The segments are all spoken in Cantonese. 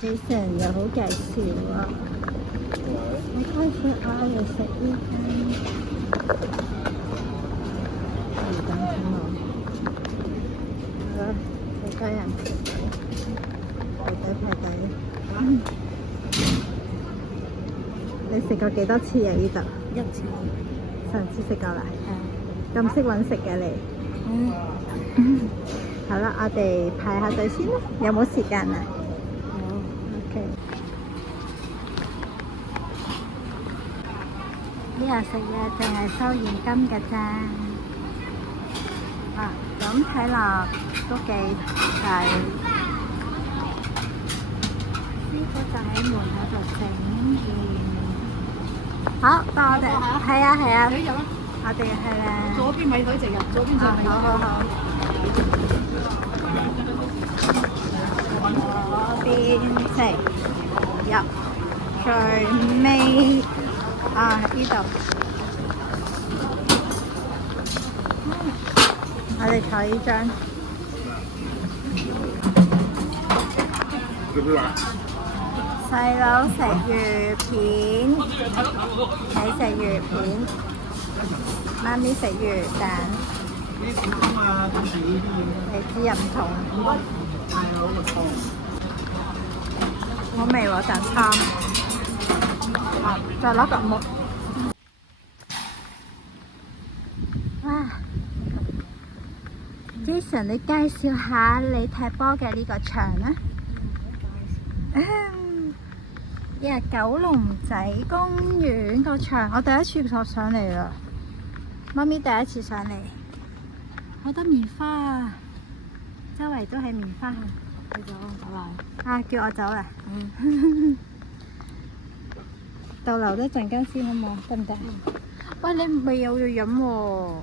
Jason 又好介紹啊！我開始嗌嚟食呢間魚蛋卷喎。好啦，幾家人排隊。你食過幾多次啊？呢度一次。上次食過啦。咁識揾食嘅你。好啦，我哋排下隊先啦。有冇時間啊？有。OK。呢日食嘢淨係收現金嘅啫。啊，咁睇落都幾抵。呢個就喺門口度整嘅。好，到我哋。係啊係啊。你入啦。我哋係啦。左邊米腿直入，左邊上米腿。好。左邊食入，最尾呢度。我哋坐呢張。細佬食魚片，你食魚片，媽咪食魚蛋。你知唔同？好味喎，蛋餐。再攞個木。哇 ！Jason， 你介紹下你踢波嘅呢個場啊？呢係九龍仔公園個場，我第一次坐上嚟啦。媽咪第一次上嚟，好多棉花啊！周圍都係棉花。你走啦。啊，叫我走啦。逗留多陣間先好冇？得唔得？喂，你未有嘢飲喎。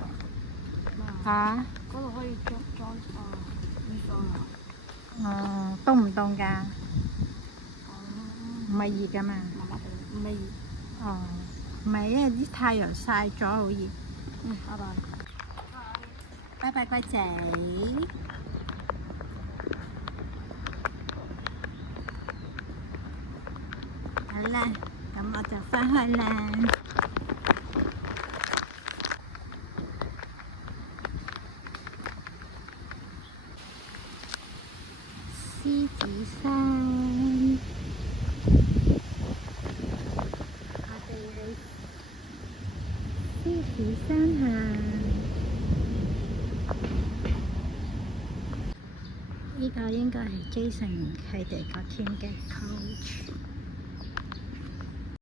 嚇？嗰度可以裝呢個啊。凍唔凍㗎？唔係熱㗎嘛？麻麻地，唔係熱。哦，唔係，因為啲太陽曬咗好熱。拜拜。拜拜，乖仔。好啦，咁我就返去啦。獅子山。獅子山下，呢個應該係 Jason 佢哋個 team 嘅 call。